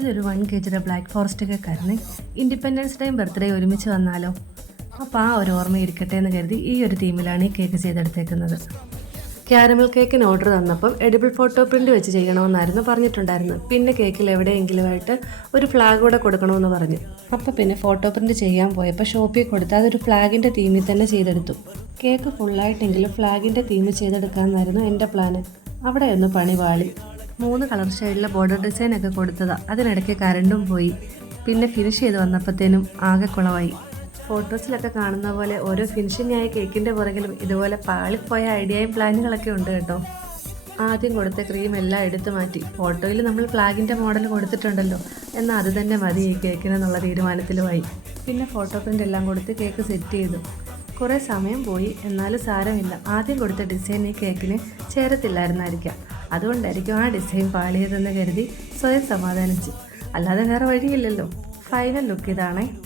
ഇതൊരു one K ജിയുടെ black forest കേക്കായിരുന്നു ഇൻഡിപെൻഡൻസ് ഡേയും ബർത്ത്ഡേ ഒരുമിച്ച് വന്നാലോ? അപ്പോൾ ആ ഒരു ഓർമ്മ ഇരിക്കട്ടെ എന്ന് കരുതി ഈ ഒരു തീമിലാണ് ഈ കേക്ക് ചെയ്തെടുത്തേക്കുന്നത് ക്യാരമൽ കേക്കിന് ഓർഡർ തന്നപ്പം എഡിബിൾ ഫോട്ടോ പ്രിന്റ് വെച്ച് ചെയ്യണമെന്നായിരുന്നു പറഞ്ഞിട്ടുണ്ടായിരുന്നു പിന്നെ കേക്കിൽ എവിടെയെങ്കിലുമായിട്ട് ഒരു ഫ്ലാഗ് കൂടെ കൊടുക്കണമെന്ന് പറഞ്ഞു. അപ്പോൾ പിന്നെ ഫോട്ടോ പ്രിന്റ് ചെയ്യാൻ പോയപ്പോൾ ഷോപ്പിൽ കൊടുത്ത് അതൊരു ഫ്ലാഗിന്റെ തീമിൽ തന്നെ ചെയ്തെടുത്തു. കേക്ക് ഫുള്ളായിട്ടെങ്കിലും ഫ്ലാഗിന്റെ തീമിൽ ചെയ്തെടുക്കാമെന്നായിരുന്നു എന്റെ പ്ലാന് അവിടെയൊന്ന് പണി വാളി മൂന്ന് കളർ ഷെയ്ഡിലെ ബോർഡർ ഡിസൈൻ ഒക്കെ കൊടുത്തതാ. അതിനിടയ്ക്ക് കരണ്ടും പോയി. പിന്നെ ഫിനിഷ് ചെയ്ത് വന്നപ്പോഴത്തേനും ആകെ കുളമായി ഫോട്ടോസിലൊക്കെ കാണുന്ന പോലെ ഓരോ ഫിനിഷിംഗ് ആയ കേക്കിന്റെ പുറകിലും ഇതുപോലെ പാളിപ്പോയ ഐഡിയയും പ്ലാനുകളൊക്കെ ഉണ്ട് കേട്ടോ. ആദ്യം കൊടുത്ത ക്രീം എല്ലാം എടുത്തു മാറ്റി. ഫോട്ടോയിൽ നമ്മൾ ഫ്ലാഗിന്റെ മോഡൽ കൊടുത്തിട്ടുണ്ടല്ലോ. എന്നാൽ അത് തന്നെ മതി ഈ കേക്കിനെന്നുള്ള തീരുമാനത്തിലുമായി. പിന്നെ ഫോട്ടോ പ്രിന്റ് എല്ലാം കൊടുത്ത് കേക്ക് സെറ്റ് ചെയ്തു. കുറേ സമയം പോയി. എന്നാലും സാരമില്ല. ആദ്യം കൊടുത്ത ഡിസൈൻ ഈ കേക്കിന് ചേരത്തില്ലായിരുന്നായിരിക്കാം. അതുകൊണ്ടായിരിക്കും ആ ഡിസൈൻ പാളിയതെന്ന് കരുതി സ്വയം സമാധാനിച്ചു. അല്ലാതെ വേറെ വഴിയില്ലല്ലോ. Final look ഇതാണേ.